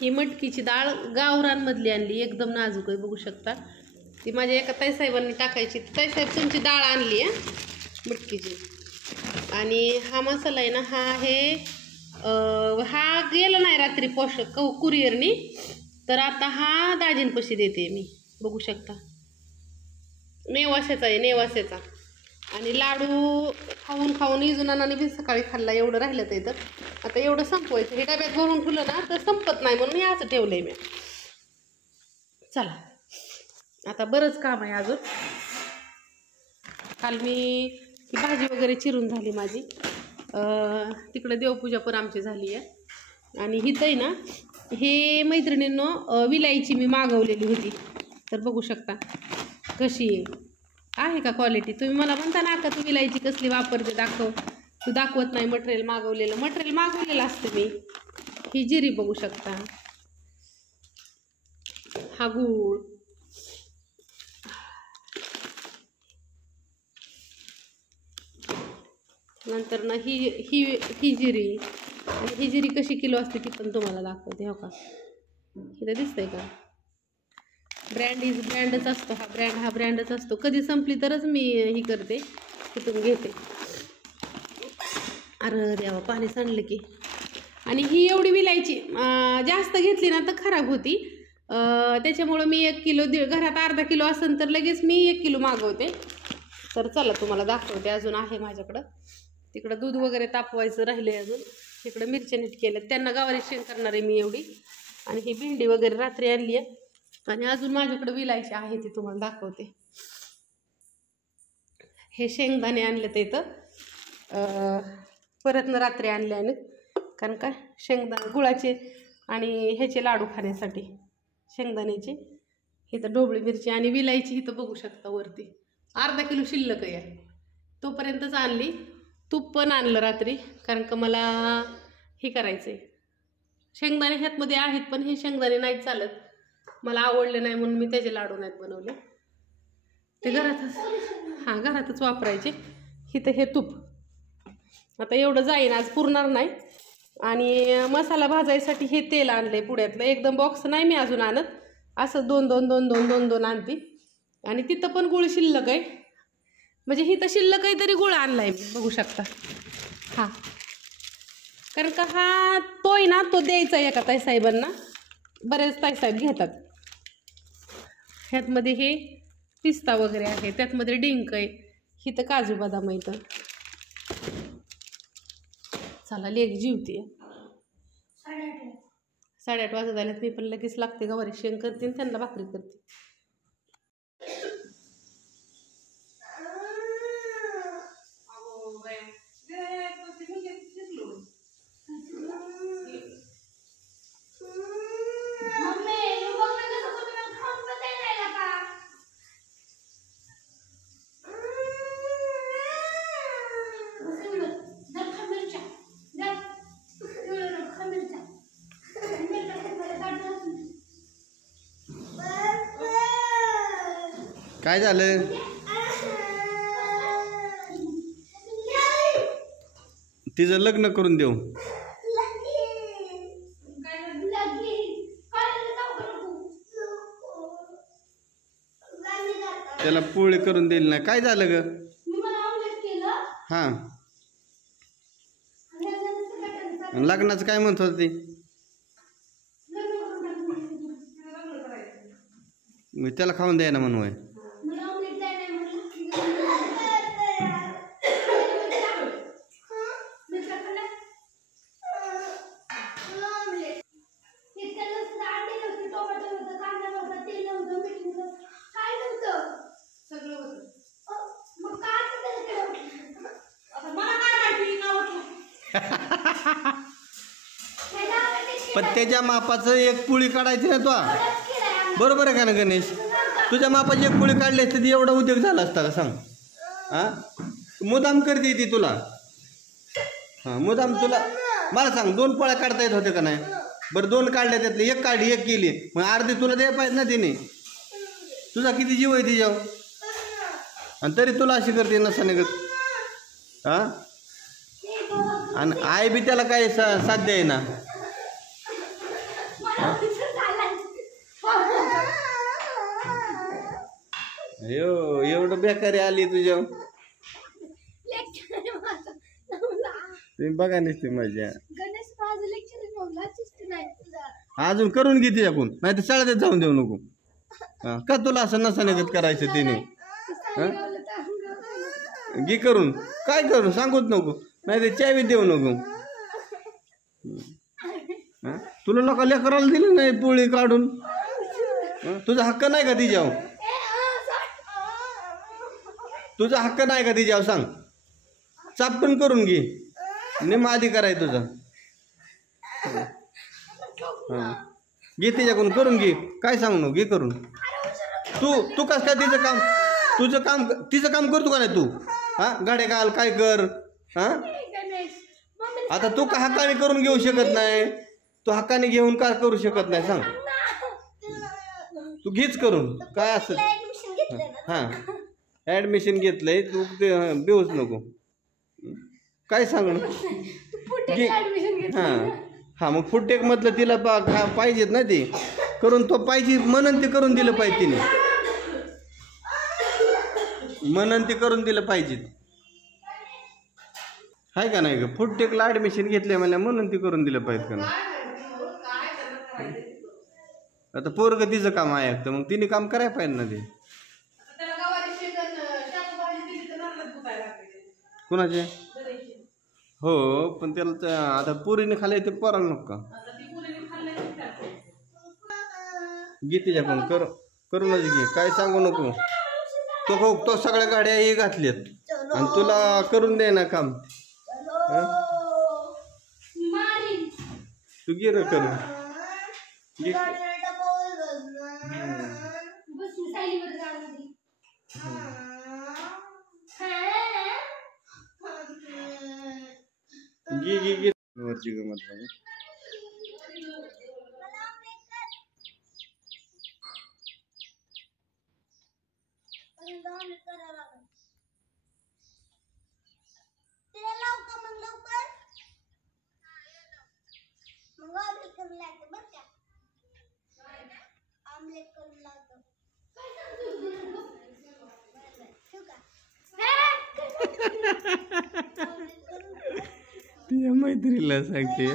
ही मटकीची डाळ गावरानमधली आणली, एकदम नाजूक आहे, बघू शकता. ती माझ्या एका ताईसाहेबांनी टाकायची. ताईसाहेब तुमची डाळ आणली आहे मटकीची. आणि हा मसाला आहे ना, हा आहे हा गेला नाही रात्री पोषक कुरिअरनी, तर आता हा दाजींपाशी देते मी, बघू शकता. नेवाशाचा आहे, नेवाशाचा. आणि लाडू खाऊन खाऊन इजुनानाने बी सकाळी खाल्ला, एवढं राहिलं ते. तर आता एवढं संपवायचं. हे डब्यात भरून ठेवलं ना तर संपत नाही, म्हणून हे असं ठेवलंय मी. चला आता बरंच काम आहे अजून. काल मी ही भाजी वगैरे चिरून झाली माझी. तिकडे देवपूजा पण आमची झाली आहे. आणि हिथं आहे ना, हे मैत्रिणींनो विलायची मी मागवलेली होती, तर बघू शकता कशी आहे का क्वालिटी. तुम्ही मला म्हणता ना का तू विलायची कसली वापरते, दाखव. तू दाखवत नाही मटेरियल मागवलेलं असतं मी. ही जिरी बघू शकता, हा गूळ, नंतर ना ही ही ही जिरी. आणि ही जिरी कशी किलो असते ती पण तुम्हाला दाखवते. हो का, इथं दिसतंय का. ब्रँडच असतो हा ब्रँडच असतो. कधी संपली तरच मी ही करते, तिथून घेते. अरे देवा, पाणी सांडलं की. आणि ही एवढी विलायची जास्त घेतली ना तर खराब होती. त्याच्यामुळं मी 1 किलो घरात अर्धा किलो असेल तर लगेच मी 1 किलो मागवते. तर चला तुम्हाला दाखवते. अजून आहे माझ्याकडं. तिकडं दूध वगैरे तापवायचं राहिले अजून. इकडं मिरच्या नीट केल्या, त्यांना गावारी शेंग करणार आहे मी एवढी. आणि ही भेंडी वगैरे रात्री आणली आहे. आणि अजून माझ्याकडे विलायची आहे ती तुम्हाला दाखवते. हे शेंगदाणे आणले ते इथं परत न रात्री आणले आहे, कारण का शेंगदाणे गुळाचे आणि ह्याचे लाडू खाण्यासाठी शेंगदाण्याचे. इथं ढोबळी मिरची आणि विलायची इथं बघू शकता वरती. अर्धा किलो शिल्लक आहे, तोपर्यंतच आणली. तूप पण आणलं रात्री, कारण का मला हे करायचं आहे. शेंगदाणे ह्यातमध्ये आहेत पण हे शेंगदाणे नाही चालत, मला आवडले नाही म्हणून मी त्याचे लाडू नाहीत बनवले. ते घरातच वापरायचे. इथं हे तूप आता एवढं जाईन, आज पुरणार नाही. आणि मसाला भाजायसाठी हे तेल आणलंय पुण्यातलं, एकदम बॉक्स नाही मी अजून आणत, असं दोन आणते. आणि तिथं पण गुळ शिल्लक आहे, म्हणजे इथं शिल्लक आहे तरी गुळ आणलाय मी, बघू शकता. हा, कारण का हा तोय ना, तो द्यायचा एका ताईसाहेबांना. बरेच ताईसाहेब घेतात. ह्यातमध्ये हे पिस्ता वगैरे आहे, त्यातमध्ये डिंक आहे, इथं काजू बदाम आहे. तर चला लेक जीवते. 8:30 वाजत आल्यात. मी पण लगेच लागते, गवारी शेंग करते आणि त्यांना भाकरी करते. काय झालं? तिचं लग्न करून देऊ. त्याला पोळी करून देईल ना. काय झालं ग? हा, लग्नाचं काय म्हणत होत ती? मी त्याला खाऊन द्याय ना म्हणून. पण त्याच्या मापाचं एक पोळी काढायची ना तू, बरोबर आहे का ना गणेश? तुझ्या मापाची एक पोळी काढली असती ती एवढा उद्योग झाला असता का सांग? हा, मुदाम करते ती तुला. हां, मुदाम तुला. मला सांग, 2 पोळ्या काढता येत होते का नाही? बरं 2 काढल्या, त्यातली 1 काढली, 1 केली, मग अर्धी तुला द्यायला पाहिजे ना तिने. तुझा किती जीव आहे तिच्यावर, आणि तरी तुला अशी करते नसाने गत. हां, आणि आई बी त्याला काही साध्य आहे ना. अयो एवढं बेकारी आली तुझ्या तुम्ही बघा नसते माझ्या अजून करून घे तिच्याकून नाही तर शाळेत जाऊन देऊ नको. का तुला असं नसानेगत करायचं तिने घे करून काय करून सांगूच नको नाही तर चावी देऊ नको. तुला लोक लेकराला दिलं नाही पोळी काढून तुझा हक्क नाही का तिच्यावर तुझा हक्क नाही का तिच्यावर सांग चापटून करून घे निम्मा अधिकार आहे तुझा. घे तिच्याकडून करून घे काय सांगू नको घे करून. तू कस काय तिचं काम करतो का नाही तू गाड्या घाल काय कर आता तू का हक्काने करून घेऊ शकत नाही तू हक्काने घेऊन का करू शकत नाही सांग तू घेच करून काय असं ऍडमिशन घेतलंय तू ते बेऊच नको काय सांग मग फुटेक मधलं तिला पाहिजेत ना ते करून तो पाहिजे म्हणून ते करून दिलं पाहिजे तिने म्हणून ते करून दिलं पाहिजे आहे का नाही ग फुटेकला ऍडमिशन घेतलंय मला म्हणून ते करून दिलं पाहिजे का नाही. आता पोरग तिचं काम आहे तर मग तिने काम करायला पाहिजे ना ते. कुणाचे हो पण त्याला आता पुरीने खाल्ले ते पोराला नको घे तिच्याकडून करूनच घे काय सांगू नको. तो सगळ्या गाड्या हे घातल्यात आणि तुला करून दे ना काम तू घे ना करून घे. घे वरची गमत नाही. तुझ्या मैत्रीला सांगते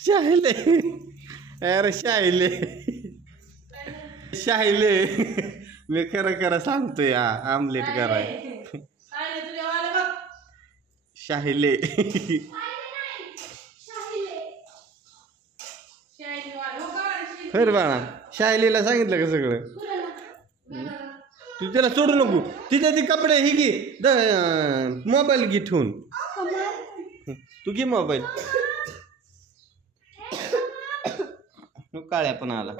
शाहिले अरे शाहिले मी खरं सांगतोय आमलेट कराय शाहिले खरं बाळा शाहिलीला सांगितलं का सगळं तू त्याला सोडू नको तिथे ती कपडे ही घे मोबाईल घे ठेवून तू घे मोबाईल काळ्या पण आला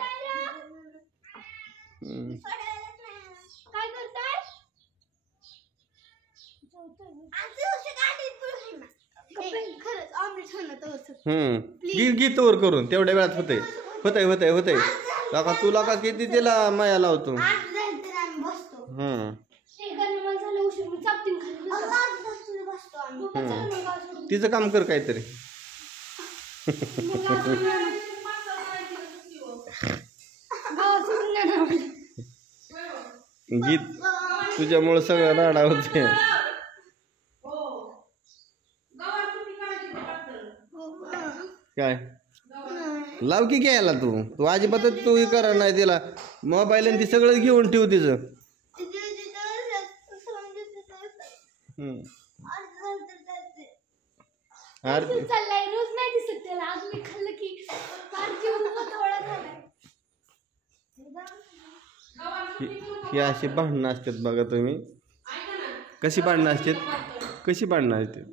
घे तोवर करून तेवढ्या वेळात होतंय काका तुला का किती तिला माया लावतो. तिचं काम कर काहीतरी गीत तुझ्यामुळे सगळं राडा होते. काय लाव की घ्यायला तू अजिबातच तू हे करा नाही तिला मोबाईल आणि ती सगळं घेऊन ठेव तिचं. ही अशी भांडणं असतात बघा तुम्ही. कशी भांडणं असतात, कशी भांडणं असतात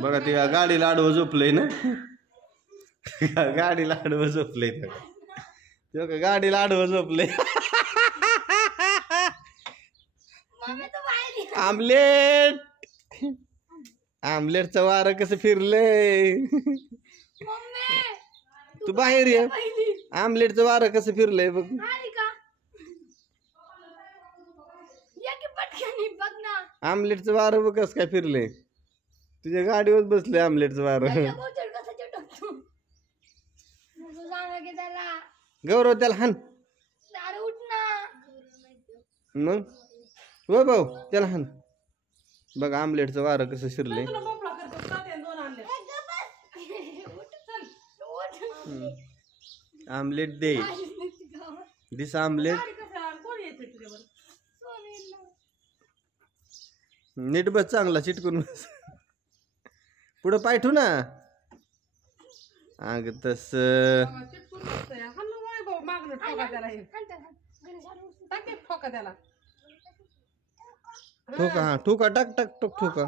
बघा. ते गाडीला आडवं झोपलंय ना, गाडीला आडवं झोपलंय ते बघा, गाडीला आडवं झोपलंय. आमलेट, आमलेटचं वारं कसं फिरलंय. तू बाहेर ये, आमलेटचं वारं कसं फिरलंय बघ. आमलेटचं वारं बघ कसं काय फिरलंय. तुझ्या गाडीवर बसलंय आमलेटचं वारं. गौरव त्याला हान मग, हो भाऊ त्याला हान. बघ आमलेटचं वारं कसं शिरलंय. आमलेट दे, दिस आमलेट. नीट बस, चांगला चिटकून बस. पुढं पायठू ना. अग तस ठोका, हा ठोका टाक टाक टोक ठोका,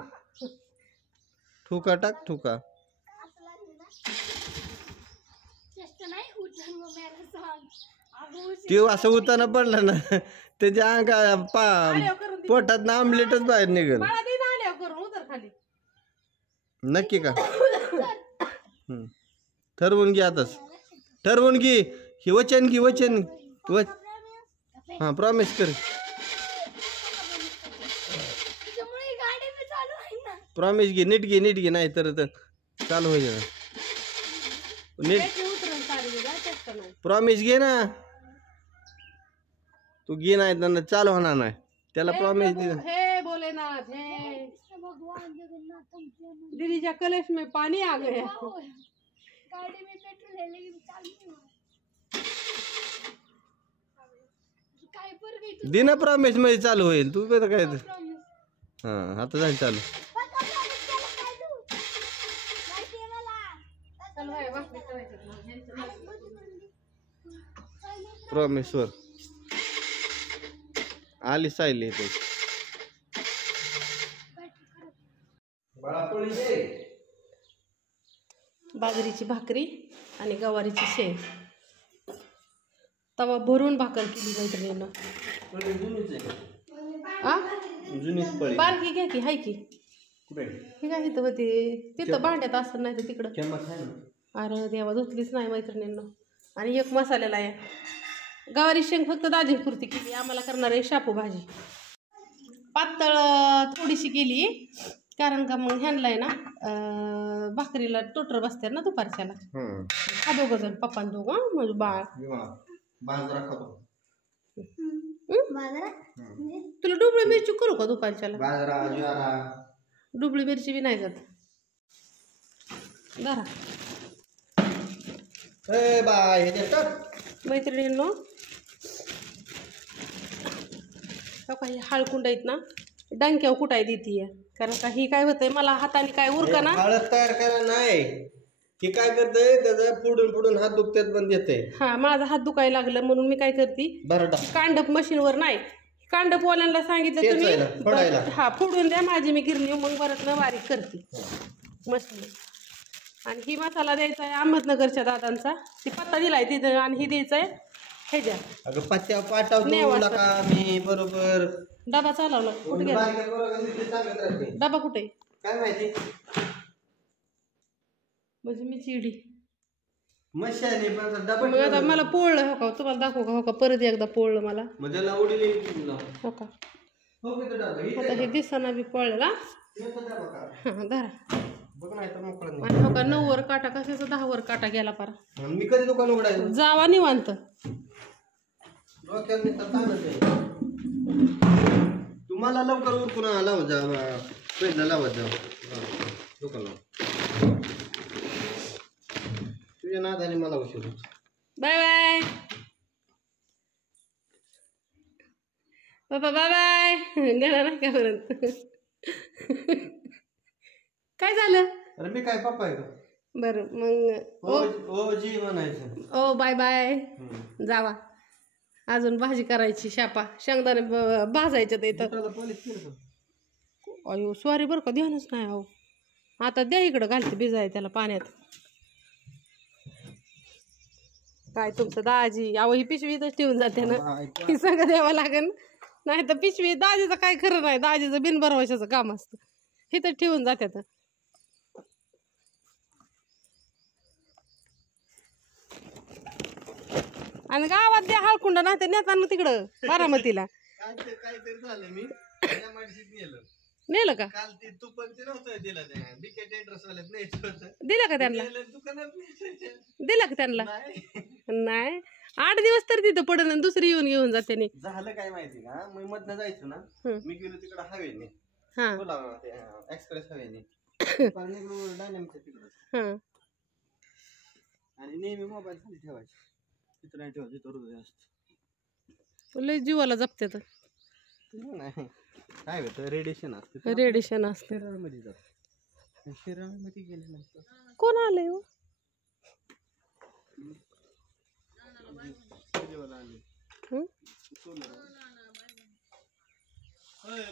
ठोका टाक ठोका. ते असं उताना पडला ना त्याच्या अंगा पोटात ना आमलेटच बाहेर निघेल. नक्की का? ठरवून घे आताच, ठरवून घे. ही वचन घे, वचन हा प्रॉमिस कर, प्रॉमिस घे. नीट घे, नीट घे, नाही तर चालू होईल. नीट प्रॉमिस घे ना तू, घे नाही तर चालू होणार नाही. त्याला प्रॉमिस दे. हे भोलेनाथ, हे दीदीच्या कलश में पानी आ गया. गाड़ी में पेट्रोल है लेकिन चालू नहीं. दिन प्रॉमिस मध्ये चालू होईल. तू काय काय हा आता जाईल चालू. प्रॉमिस वर आली सायली ते बाजरीची भाकरी आणि गवारीची शेंग. तवा भरून भाकर केली मैत्रिणीनं. बारकी घ्या की, हाय की ही काय इथं होती, तिथं भांड्यात असं नाही तर तिकडं. अरे देवा, धुतलीच नाही मैत्रिणींना. आणि एक मसाल्याला आहे. गवारी शेंग फक्त दाजीपुरती केली, आम्हाला करणार आहे शापू भाजी. पातळ थोडीशी केली कारण का मग ह्यांना आहे ना भाकरीला टोटर बसते ना दुपारच्याला. हा दोघं जण, पप्पा दोघं, म्हणजे बाळ. तुला डुबळी मिरची करू का दुपारच्याला? डुबळी मिरची बी नाही जात. धरा मैत्रिणींनो, काही हळकुंड आहेत ना डंक्यावर कुटाय देतीये. कारण का ही काय होतंय, मला हाताने काय उरका ना. हळद तयार करायला नाही, ही काय करतंय त्याचा पुढून पुढून हात दुखतात पण देते. हा, माझा हात दुखायला लागलं म्हणून मी काय करते, कांडप मशीनवर नाही, कांडप वाल्यांना सांगितलं तुम्ही हा फोडून द्या, माझी मी गिरणी मग परत न बारीक करते मशीन. आणि ही मसाला द्यायचा आहे अहमदनगरच्या दादांचा, ती पत्ता दिलाय तिथं. आणि ही द्यायचा आहे ह्याच्या. अगं पत्त्या पाठवतो नका मी बरोबर. डबा चालवला कुठे गेला? डबा कुठे काय माहिती, म्हणजे मी चिडी मशाने मग आता मला पोळलं हो का, तुम्हाला दाखवू का? हो का, परत एकदा पोळलं मला. हो का, आता हे दिसाना बी पोळलेला. हा धरा. आणि हो का, 9 वर काटा कशाचा 10 वर काटा गेला पार. मी कधी दुकान उघडायचं जावा निवांत. तुम्हाला लवकर उरकून लावत जा, पहिला लावत जा दुकान. तुझ्या नादाने मला उशीर. बाय बाय बाबा, बाय बाय. गेला नाही का पर्यंत? काय झालं? अरे मी काय पप्पा आहे का? बरं मग ओ जी म्हणायचं. ओ बाय बाय. जावा अजून भाजी करायची. शापा शेंगदाणे भाजायचं ते इथं. बोटाला पॉलिश केलं का? अयो सॉरी बरं का, ध्यानच नाही अहो. आता द्या इकडं घालते भिजाय त्याला पाण्यात. काय तुमचं दाजी, अहो ही पिशवी इथंच ठेवून जाते ना, ही सगळं द्यावं लागेल. नाही तर पिशवी दाजीचं काय खरं नाही, दाजीचं बिनभरवशाचं काम असतं, इथंच ठेवून जात्यात. आणि गावात द्या हळकुंड ना ते नेताना तिकडं बारामतीला. काहीतरी झालं मी नेलं. नेलं का? काल ते तू पण ते नव्हतं दिलं त्या बिकेट ऍड्रेस वाल्यात न्यायचं होतं. दिलं का त्यांना? दुकानात दिलं का त्यांना? नाही 8 दिवस तर तिथं पडलं आणि दुसरी येऊन घेऊन जाते. झालं काय माहिती का, मी मधनं जायचो ना, मी गेलो तिकडं हवेने, एक्सप्रेस हवेने डायनामिकच्या तिकडं, आणि नेहमी मोबाईल खाली ठेवायचे. तिथं नाही ठेवायचं, तिथं हृदय असतं. लय जीवाला जपते. नाही काय होतं, रेडिएशन असतं. रेडिएशन असतं. शरीरामध्ये जात, शरीरामध्ये गेल्यानंतर कोण आलंय हो?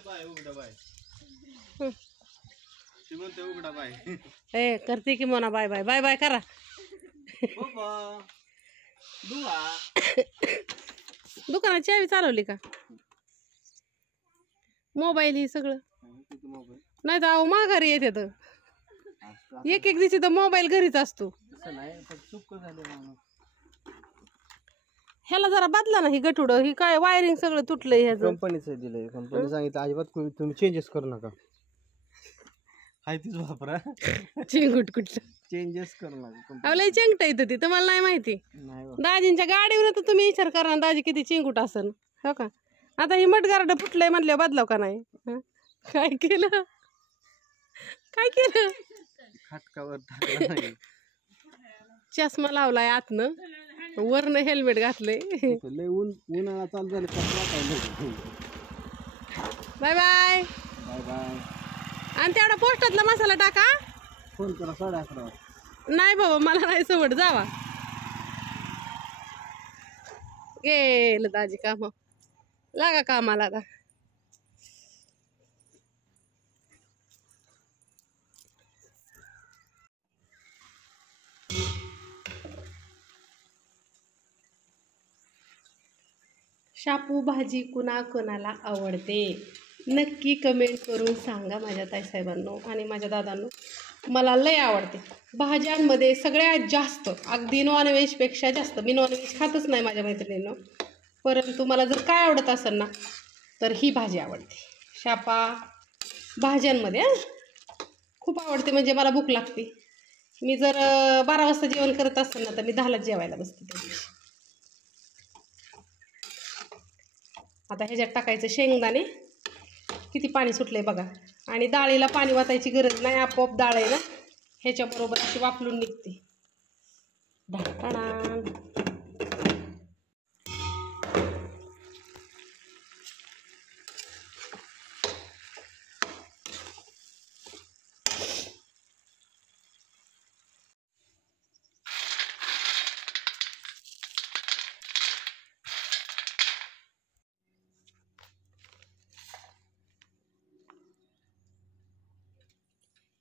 बाय उघडा बाय, ती म्हणते उघडा बाय. ए करते की म्हणा बाय बाय बाय बाय करा. दुकानात चावी चालवली का? मोबाईल ही सगळं नाही तर अहो माघारी येते तर एक दिवशी तर मोबाईल घरीच असतो. ह्याला जरा बदला ना, ही गठुड ही काय वायरिंग सगळं तुटलंय. ह्याचं कंपनीचं दिलंय, कंपनी सांगितलं अजिबात तुम्ही चेंजेस करू नका, हाय तीच वापरा. चिंगुट कुठलं चेंजेस करू नका. अहो लय चिंगट येतं ती, तुम्हाला नाही माहिती. दाजींच्या गाडीवर तर तुम्ही विचार करा ना, दाजी किती चिंगुट असन. हो का? आता ही मटगारड फुटलंय म्हणले बदलाव का नाही? काय केलं काय केलं? खटकावर चष्मा लावलाय आतनं, वरनं हेल्मेट घातलंय. उन्हाळा चालू झाला. Bye bye bye bye. आणि तेवढा पोस्टातला मसाला टाका. फोन करा 11:30. नाही बाबा मला नाही सवड, जावा. गेलं दाजी काम, लागा कामाला आता. शापू भाजी कुणा कोणाला आवडते नक्की कमेंट करून सांगा माझ्या ताईसाहेबांनो आणि माझ्या दादांनो. मला लय आवडते भाज्यांमध्ये सगळ्यात जास्त, अगदी नॉनव्हेजपेक्षा जास्त. मी नॉनव्हेज खातच नाही माझ्या मैत्रिणींनो, परंतु मला जर काय आवडत असेल ना तर ही भाजी आवडते. शापा भाज्यांमध्ये खूप आवडते, म्हणजे मला भूक लागते. मी जर 12 वाजता जेवण करत असेल ना तर मी 10लाच जेवायला बसते त्या दिवशी. आता ह्याच्यात टाकायचं शेंगदाणे, किती पाणी सुटलंय बघा. आणि डाळीला पाणी वाटायची गरज नाही, आपोआप डाळ आहे ना ह्याच्याबरोबर अशी वाफलून निघते. ढाकणान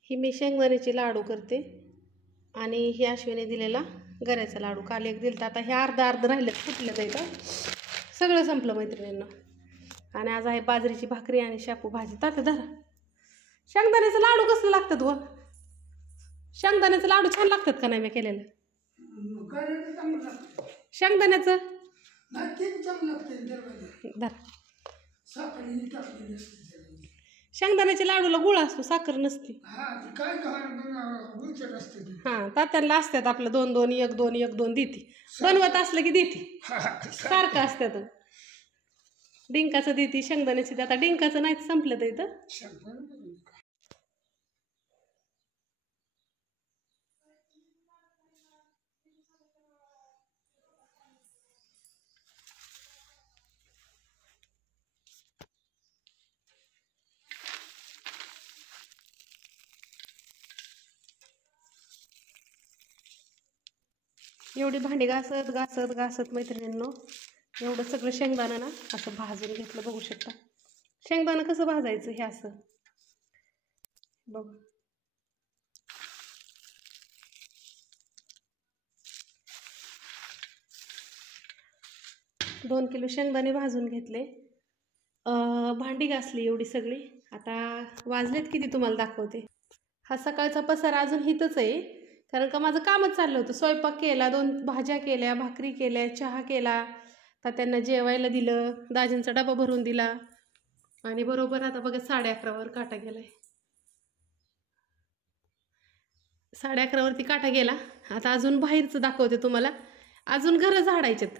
ही मी शेंगदाण्याचे लाडू करते आणि ही अश्विनी दिलेला गऱ्याचा लाडू. काल एक दिलं तर आता हे अर्ध राहिलं, फुटलं तर इथं सगळं संपलं मैत्रिणींना. आणि आज आहे बाजरीची भाकरी आणि शापू भाजी. तात्या धरा. शेंगदाण्याचं लाडू कसं लागतात व? शेंगदाण्याचं लाडू छान लागतात का नाही मी केलेलं? शेंगदाण्याचं धरा. शेंगदाण्याच्या लाडूला गुळ असतो, साखर नसते. हां तात्यांना असतात आपलं 2-2 1-2 1-2 देते. बनवत असलं की देते, सारखं असतात. डिंकाचं देते, शेंगदाण्याची देते. आता डिंकाचं नाही संपलं तर इथं. एवढी भांडी घासत घासत घासत मैत्रिणींनो एवढं सगळं शेंगदाणा ना असं भाजून घेतलं. बघू शकता शेंगदाणा कसं भाजायचं हे असं बघ. 2 किलो शेंगदाणे भाजून घेतले. भांडी घासली एवढी सगळी. आता वाजलेत किती तुम्हाला दाखवते. हा सकाळचा पसारा अजून हितच आहे कारण का माझं कामच चाललं होतं. स्वयंपाक केला, 2 भाज्या केल्या, भाकरी केल्या, चहा केला, तर त्यांना जेवायला दिलं, दाजींचा डबा भरून दिला आणि बरोबर आता बघा 11:30 काटा गेलाय. 11:30 काटा गेला. आता अजून बाहेरचं दाखवते तुम्हाला. अजून घरं झाडायच्यात.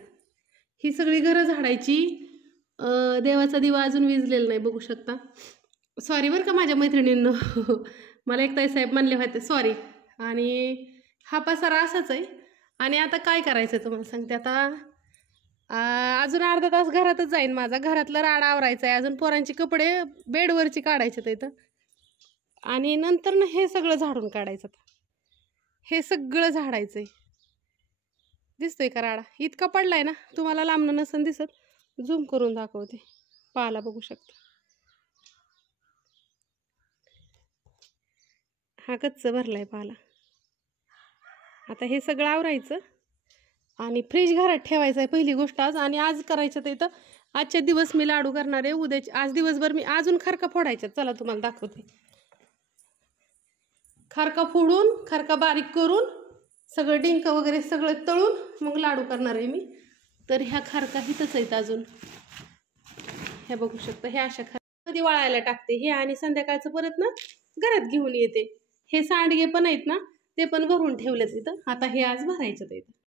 ही सगळी घरं झाडायची. देवाचा दिवा अजून विजलेला नाही बघू शकता. सॉरी बरं का माझ्या मैत्रिणींनो. मला एक ताई साहेब म्हणले होते सॉरी. आणि हा पसारा असाच आहे. आणि आता काय करायचं तुम्हाला सांगते. आता अजून अर्धा तास घरातच जाईन माझा. घरातलं राडा आवरायचं आहे. अजून पोरांची कपडे बेडवरची काढायचे तर इथं. आणि नंतर ना हे सगळं झाडून काढायचं. हे सगळं झाडायचं आहे. दिसतोय का राडा इतका पडलाय ना तुम्हाला लांबणं नसन दिसत. झूम करून दाखवते. पाला बघू शकता. हा गच्च भरलाय पाला. आता हे सगळं आवरायचं आणि फ्रीज घरात ठेवायचं आहे पहिली गोष्ट आज. आणि आज करायचं तर इथं आजच्या दिवस मी लाडू करणार आहे. उद्याचे आज दिवसभर मी अजून खरका फोडायच्यात. चला तुम्हाला दाखवते. खरका फोडून खरका बारीक करून सगळं डिंक वगैरे सगळं तळून मग लाडू करणार आहे मी. तर ह्या खारका हितच आहेत अजून. हे बघू शकता. हे अशा खारका कधी वाळायला टाकते हे आणि संध्याकाळचं परत ना घरात घेऊन येते. हे सांडगे पण आहेत ना ते पण भरून ठेवलेत इथं. आता हे आज भरायचं इथं.